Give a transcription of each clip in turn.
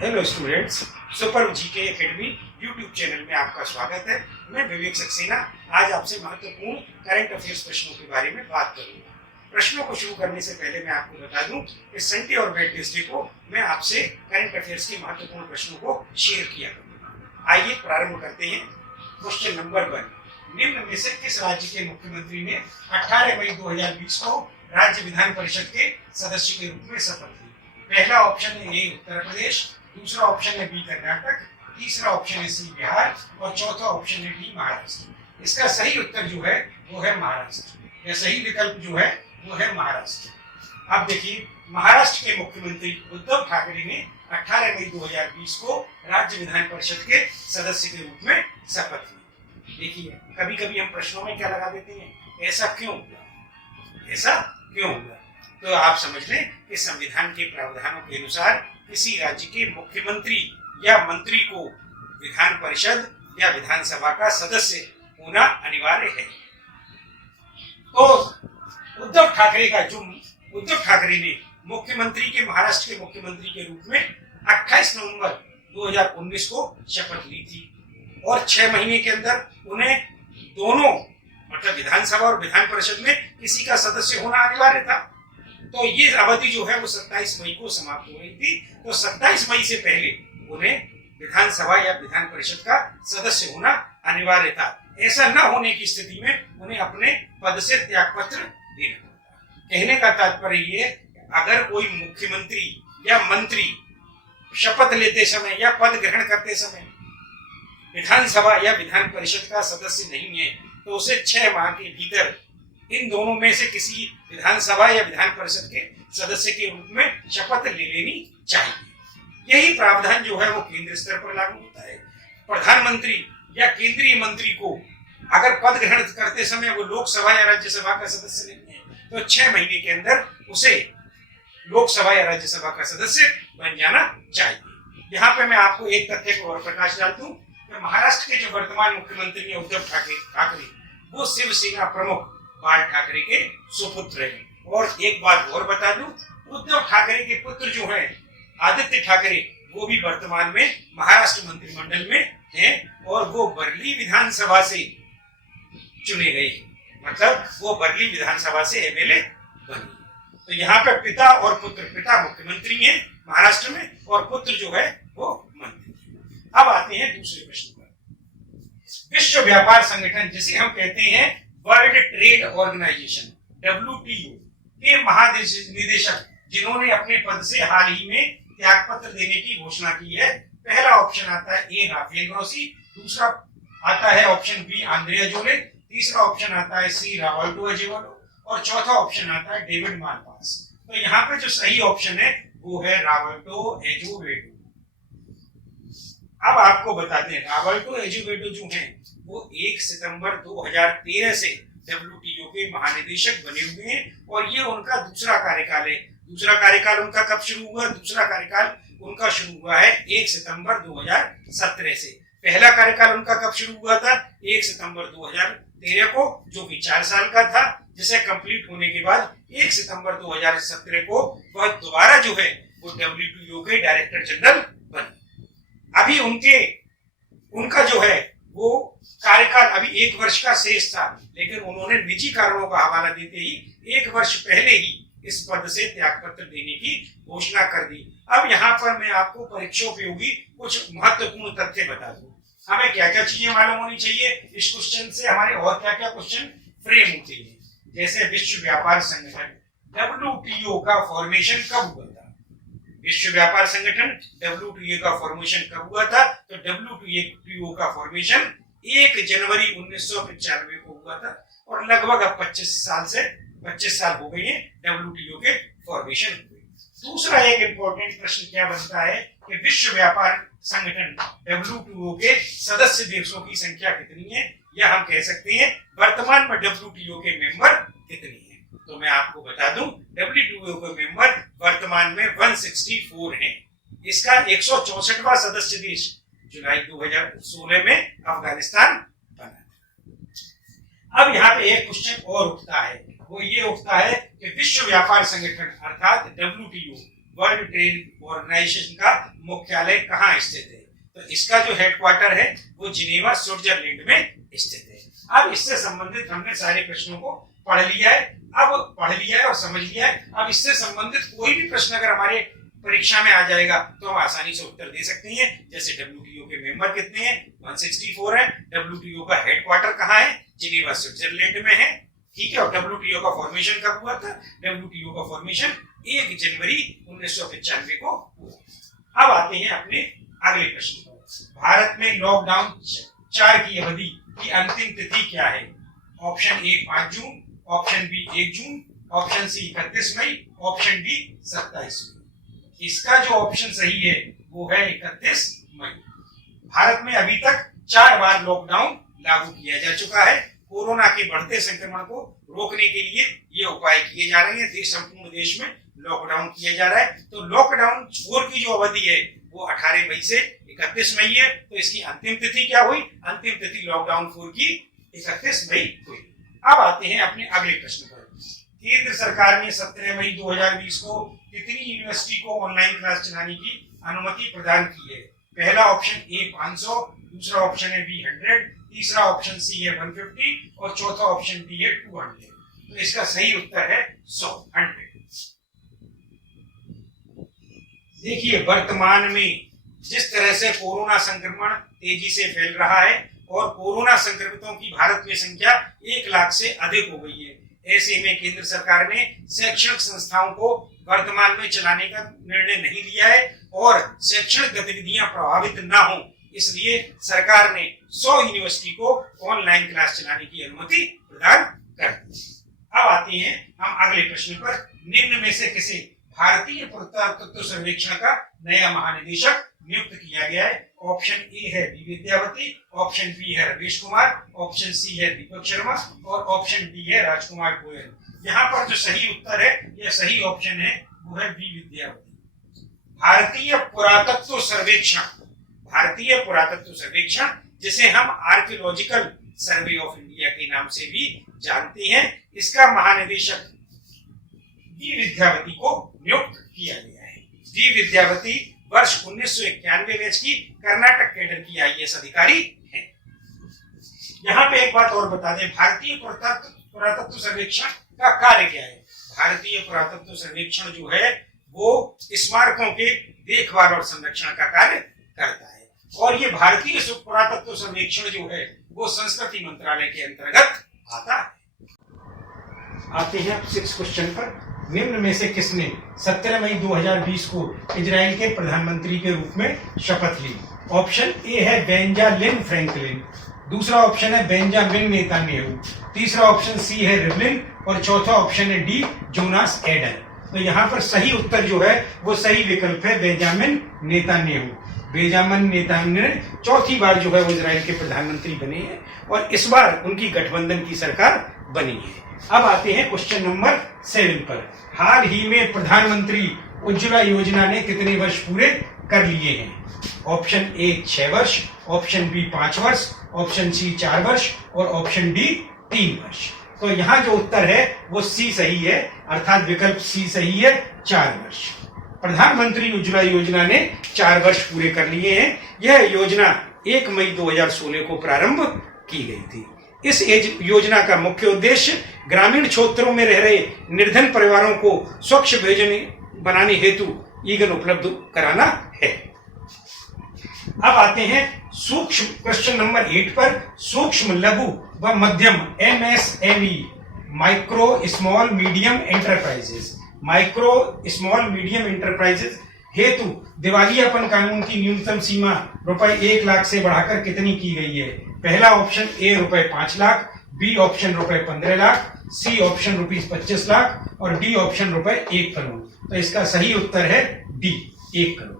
Hello students, super GK academy YouTube channel में आपका स्वागत है। मैं विवेक सक्सेना आज आपसे महत्वपूर्ण करंट अफेयर्स प्रश्नों के बारे में बात करूंगा। प्रश्नों को शुरू करने से पहले मैं आपको बता दूं कि संडे और वेडनेसडे को मैं आपसे करंट अफेयर्स के महत्वपूर्ण प्रश्नों को शेयर किया करूंगा। आइए प्रारंभ करते हैं। क्वेश्चन नंबर 1, निम्न में से किस राज्य के मुख्यमंत्री ने 18 मई 2020 को राज्य विधान परिषद के सदस्य के रूप में शपथ ली? पहला ऑप्शन है ए उत्तर प्रदेश, दूसरा ऑप्शन है बी कर्नाटक, तीसरा ऑप्शन है सी बिहार और चौथा ऑप्शन है डी महाराष्ट्र। इसका सही उत्तर जो है वो है महाराष्ट्र। या सही विकल्प जो है वो है महाराष्ट्र। अब देखिए, महाराष्ट्र के मुख्यमंत्री उद्धव ठाकरे ने 18 मई 2020 को राज्य विधान परिषद के सदस्य के रूप में शपथ ली। देखिए, कभी कभी हम प्रश्नों में क्या लगा देते हैं, ऐसा क्यों हुआ, ऐसा क्यों हुआ? तो आप समझ लें कि संविधान के प्रावधानों के अनुसार किसी राज्य के मुख्यमंत्री या मंत्री को विधान परिषद या विधानसभा का सदस्य होना अनिवार्य है। तो उद्धव ठाकरे ने मुख्यमंत्री के महाराष्ट्र के मुख्यमंत्री के रूप में 28 नवंबर 2019 को शपथ ली थी और 6 महीने के अंदर उन्हें दोनों मतलब विधानसभा और विधान परिषद में किसी का सदस्य होना अनिवार्य था। तो ये अवधि जो है वो 27 मई को समाप्त हो रही थी। तो 27 मई से पहले उन्हें विधानसभा या विधान परिषद का सदस्य होना अनिवार्य था। ऐसा न होने की स्थिति में उन्हें अपने पद से त्यागपत्र देना पड़ता। कहने का तात्पर्य ये, अगर कोई मुख्यमंत्री या मंत्री शपथ लेते समय या पद ग्रहण करते समय विधानसभा या विधान परिषद का सदस्य नहीं है तो उसे 6 माह के भीतर इन दोनों में से किसी विधानसभा या विधान परिषद के सदस्य के रूप में शपथ ले लेनी चाहिए। यही प्रावधान जो है वो केंद्र स्तर पर लागू होता है। प्रधानमंत्री या केंद्रीय मंत्री को अगर पद ग्रहण करते समय वो लोकसभा या राज्यसभा का सदस्य नहीं है तो 6 महीने के अंदर उसे लोकसभा या राज्यसभा का सदस्य बन जाना चाहिए। यहाँ पे मैं आपको एक तथ्य को और प्रकाश डाल दूं कि महाराष्ट्र के जो वर्तमान मुख्यमंत्री है उद्धव ठाकरे वो शिवसेना प्रमुख बाल ठाकरे के सुपुत्र हैं। और एक बात और बता दूं, उद्धव ठाकरे के पुत्र जो हैं आदित्य ठाकरे वो भी वर्तमान में महाराष्ट्र मंत्रिमंडल में हैं और वो बरली विधानसभा से चुने गए, मतलब वो बरली विधानसभा से एमएलए बने। तो यहाँ पे पिता और पुत्र, पिता मुख्यमंत्री हैं महाराष्ट्र में और पुत्र जो है वो मंत्री। अब आते हैं दूसरे प्रश्न पर। विश्व व्यापार संगठन जिसे हम कहते हैं वर्ल्ड ट्रेड ऑर्गेनाइजेशन WTO के महानिदेशक जिन्होंने अपने पद से हाल ही में त्यागपत्र देने की घोषणा की है, पहला ऑप्शन आता है ए राफेल ग्रोसी, दूसरा आता है ऑप्शन बी आंद्रे अजोले, तीसरा ऑप्शन आता है सी रावल्टो अजेवालो और चौथा ऑप्शन आता है डेविड मालपास। तो यहाँ पे जो सही ऑप्शन है वो है रावल्टो एजोवेडो। अब आपको बताते हैं, रावल्टो एजोवेडो जो है वो 1 सितंबर 2013 से WTO के महानिदेशक बने हुए हैं और ये उनका दूसरा कार्यकाल है। दूसरा कार्यकाल उनका कब शुरू हुआ? दूसरा कार्यकाल उनका शुरू हुआ है 1 सितंबर 2017 से। पहला कार्यकाल उनका कब शुरू हुआ था? 1 सितंबर 2013 को, जो कि 4 साल का था, जिसे कंप्लीट होने के बाद 1 सितंबर 2017 को वह दोबारा जो है वो WTO के डायरेक्टर जनरल बने। अभी उनका जो है वो कार्यकाल अभी 1 वर्ष का शेष था, लेकिन उन्होंने निजी कारणों का हवाला देते ही 1 वर्ष पहले ही इस पद से त्यागपत्र देने की घोषणा कर दी। अब यहाँ पर मैं आपको परीक्षोपयोगी कुछ महत्वपूर्ण तथ्य बता दूं। हमें क्या क्या चीजें मालूम होनी चाहिए, इस क्वेश्चन से हमारे और क्या क्या क्वेश्चन फ्रेम होते हैं। जैसे विश्व व्यापार संगठन WTO का फॉर्मेशन कब हुआ था? विश्व व्यापार संगठन WTO का फॉर्मेशन कब हुआ था? तो WTO का फॉर्मेशन 1 जनवरी 1995 को हुआ था और लगभग अब 25 साल हो गए हैं WTO के फॉर्मेशन हुए। दूसरा एक इंपॉर्टेंट प्रश्न क्या बनता है कि विश्व व्यापार संगठन WTO के सदस्य देशों की संख्या कितनी है, या हम कह सकते हैं वर्तमान में WTO के मेंबर कितने हैं? तो मैं आपको बता दूं, WTO के मेंबर वर्तमान में 164 हैं। इसका 164वां सदस्य देश जुलाई 2016 में अफगानिस्तान बना। अब यहाँ पे एक क्वेश्चन और उठता है, वो ये उठता है कि विश्व व्यापार संगठन अर्थात WTO वर्ल्ड ट्रेड ऑर्गेनाइजेशन का मुख्यालय कहाँ स्थित है? तो इसका जो हेडक्वार्टर है वो जिनेवा स्विट्जरलैंड में स्थित है। अब इससे संबंधित हमने सारे प्रश्नों को पढ़ लिया है और समझ लिया है। अब इससे संबंधित कोई भी प्रश्न अगर हमारे परीक्षा में आ जाएगा तो हम आसानी से उत्तर दे सकते हैं। जैसे WTO के मेंबर कितने हैं? 164 है। WTO का हेडक्वार्टर कहाँ है? जिनेवा स्विट्जरलैंड में है। ठीक है। और WTO का फॉर्मेशन कब हुआ था? WTO का फॉर्मेशन 1 जनवरी 1995 को हुआ। अब आते हैं अपने अगले प्रश्न पर। भारत में लॉकडाउन 4 की अवधि की अंतिम तिथि क्या है? ऑप्शन ए 5 जून, ऑप्शन बी 1 जून, ऑप्शन सी 31 मई, ऑप्शन डी 27 मई। इसका जो ऑप्शन सही है वो है 31 मई। भारत में अभी तक 4 बार लॉकडाउन लागू किया जा चुका है। कोरोना के बढ़ते संक्रमण को रोकने के लिए ये उपाय किए जा रहे हैं। संपूर्ण देश में लॉकडाउन किया जा रहा है। तो लॉकडाउन 4 की जो अवधि है वो 18 मई से 31 मई है। तो इसकी अंतिम तिथि क्या हुई? अंतिम तिथि लॉकडाउन 4 की 31 मई हुई। अब आते हैं अपने अगले प्रश्न पर। केंद्र सरकार ने 17 मई 2020 को कितनी यूनिवर्सिटी को ऑनलाइन क्लास चलाने की अनुमति प्रदान की है? पहला ऑप्शन ए 500, दूसरा ऑप्शन है बी 100, तीसरा ऑप्शन सी है 150 और चौथा ऑप्शन डी है 200। तो इसका सही उत्तर है 100। देखिए, वर्तमान में जिस तरह से कोरोना संक्रमण तेजी से फैल रहा है और कोरोना संक्रमितों की भारत में संख्या 1 लाख से अधिक हो गई है, ऐसे में केंद्र सरकार ने शैक्षणिक संस्थाओं को वर्तमान में चलाने का निर्णय नहीं लिया है और शैक्षणिक गतिविधियां प्रभावित ना हो, इसलिए सरकार ने 100 यूनिवर्सिटी को ऑनलाइन क्लास चलाने की अनुमति प्रदान कर दी। अब आते हैं हम अगले प्रश्न पर। निम्न में से किसे भारतीय पुरातत्व सर्वेक्षण का नया महानिदेशक नियुक्त किया गया है? ऑप्शन ए है बी विद्यावती, ऑप्शन बी है रमेश कुमार, ऑप्शन सी है दीपक शर्मा और ऑप्शन डी है राजकुमार गोयल। यहाँ पर जो सही उत्तर है या सही ऑप्शन है वो है बी विद्यावती। भारतीय पुरातत्व सर्वेक्षण जिसे हम आर्कियोलॉजिकल सर्वे ऑफ इंडिया के नाम से भी जानते हैं, इसका महानिदेशक डी विद्यावती को नियुक्त किया गया है। डी विद्यावती वर्ष 1991 बैच की कर्नाटक कैडर की IAS अधिकारी हैं। यहाँ पे एक बात और बता दें, भारतीय पुरातत्व सर्वेक्षण का कार्य क्या है? भारतीय पुरातत्व सर्वेक्षण जो है वो स्मारकों के देखभाल और संरक्षण का कार्य करता है और ये भारतीय पुरातत्व सर्वेक्षण जो है वो संस्कृति मंत्रालय के अंतर्गत आता है। आते हैं अब 6 क्वेश्चन पर। निम्न में से किसने 17 मई 2020 को इजराइल के प्रधानमंत्री के रूप में शपथ ली? ऑप्शन ए है बेंजामिन फ्रैंकलिन, दूसरा ऑप्शन है बेंजामिन नेतान्याहू, तीसरा ऑप्शन सी है रिवलिन और चौथा ऑप्शन है डी जोनास एडन। तो यहाँ पर सही उत्तर जो है वो सही विकल्प है बेंजामिन नेतान्याहू। बेंजामिन नेतान्याहू चौथी बार जो है वो इजराइल के प्रधानमंत्री बने हैं और इस बार उनकी गठबंधन की सरकार बनी है। अब आते हैं क्वेश्चन नंबर 7 पर। हाल ही में प्रधानमंत्री उज्ज्वला योजना ने कितने वर्ष पूरे कर लिए हैं? ऑप्शन ए 6 वर्ष, ऑप्शन बी 5 वर्ष, ऑप्शन सी 4 वर्ष और ऑप्शन डी 3 वर्ष। तो यहाँ जो उत्तर है वो सी सही है, अर्थात विकल्प सी सही है, 4 वर्ष। प्रधानमंत्री उज्ज्वला योजना ने 4 वर्ष पूरे कर लिए हैं। यह योजना 1 मई 2016 को प्रारंभ की गई थी। इस योजना का मुख्य उद्देश्य ग्रामीण क्षेत्रों में रह रहे निर्धन परिवारों को स्वच्छ भोजन बनाने हेतु ईंधन उपलब्ध कराना है। अब आते हैं सूक्ष्म क्वेश्चन नंबर 8 पर। सूक्ष्म लघु व मध्यम MSME micro small medium enterprises हेतु दिवालियापन कानून की न्यूनतम सीमा रुपए 1 लाख से बढ़ाकर कितनी की गई है? पहला ऑप्शन ए रुपए 5 लाख, बी ऑप्शन रुपए 15 lakh, C option rupees 25 lakh और डी ऑप्शन रुपए 1 करोड़। तो इसका सही उत्तर है डी 1 करोड़।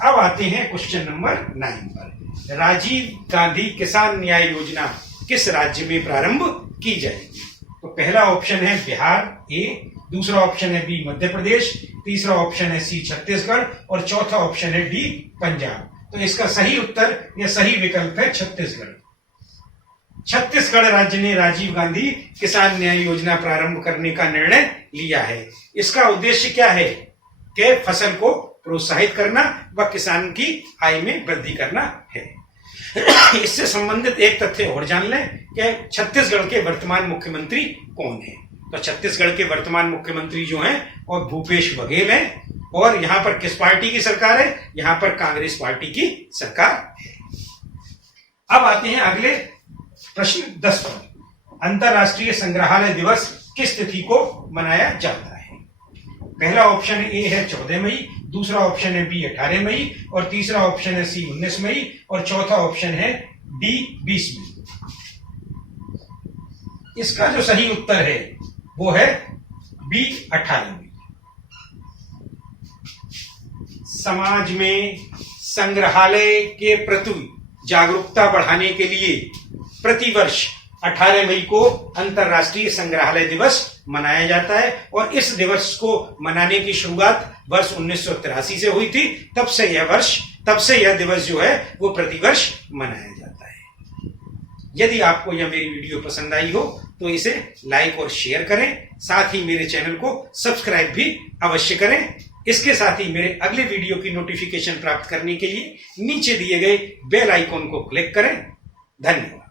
अब आते हैं क्वेश्चन नंबर 9 पर। राजीव गांधी किसान न्याय योजना किस राज्य में प्रारंभ की जाएगी? तो पहला ऑप्शन है बिहार ए, दूसरा ऑप्शन है बी मध्य प्रदेश, तीसरा ऑप्शन है सी छत्तीसगढ़ और चौथा ऑप्शन है डी पंजाब। तो इसका सही उत्तर या सही विकल्प है छत्तीसगढ़। छत्तीसगढ़ राज्य ने राजीव गांधी किसान न्याय योजना प्रारंभ करने का निर्णय लिया है। इसका उद्देश्य क्या है? कि फसल को प्रोत्साहित करना व किसान की आय में वृद्धि करना है। इससे संबंधित एक तथ्य और जान लें कि छत्तीसगढ़ के वर्तमान मुख्यमंत्री कौन है। तो छत्तीसगढ़ के वर्तमान मुख्यमंत्री जो हैं और भूपेश बघेल हैं, और यहाँ पर किस पार्टी की सरकार है? यहाँ पर कांग्रेस पार्टी की सरकार है। अब आते हैं अगले प्रश्न 10 पर। अंतरराष्ट्रीय संग्रहालय दिवस किस तिथि को मनाया जाता है? पहला ऑप्शन ए है 14 मई, दूसरा ऑप्शन है बी 18 मई, और तीसरा ऑप्शन है सी 19 मई, और चौथा ऑप्शन है डी 20 मई। इसका जो सही उत्तर है वो है बी 18 मई। समाज में संग्रहालय के प्रति जागरूकता बढ़ाने के लिए प्रतिवर्ष 18 मई को अंतरराष्ट्रीय संग्रहालय दिवस मनाया जाता है, और इस दिवस को मनाने की शुरुआत वर्ष 1983 से हुई थी। तब से यह दिवस जो है वो प्रतिवर्ष मनाया जाता है। यदि आपको यह मेरी वीडियो पसंद आई हो तो इसे लाइक और शेयर करें, साथ ही मेरे चैनल को सब्सक्राइब भी अवश्य करें। इसके साथ ही मेरे अगले वीडियो की नोटिफिकेशन प्राप्त करने के लिए नीचे दिए गए बेल आइकॉन को क्लिक करें। धन्यवाद।